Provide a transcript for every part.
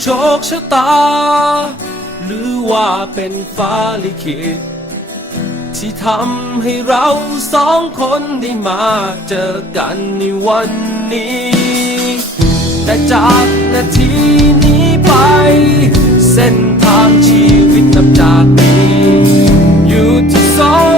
โชคชะตา หรือว่าเป็นฟ้าลิขิตที่ทำให้เราสองคนได้มาเจอกันในวันนี้ แต่จากนาทีนี้ไป เส้นทางชีวิตนับจากนี้ อยู่ที่สอง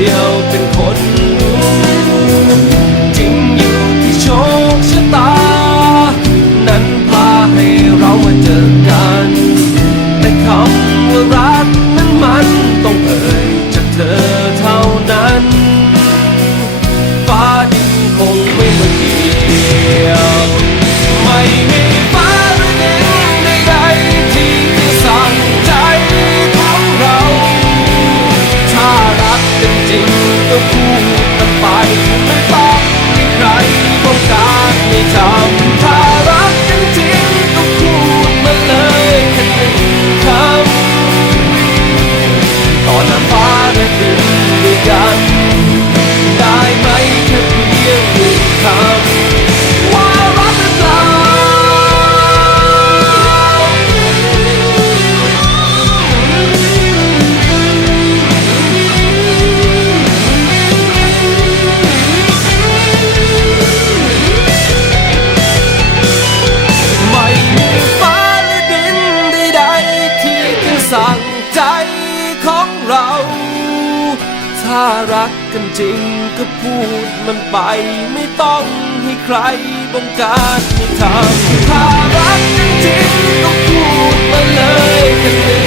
ดียวเป็นคนรู้จริงอยู่ที่โชคชะตา นั้นพาให้เรามาเจอกัน แต่คำว่ารัก ใจของเรา ถ้ารักกันจริงก็พูดมันไป ไม่ต้องให้ใครบงการไม่ทำถ้ารักกันจริงก็พูดมาเลยกันเลย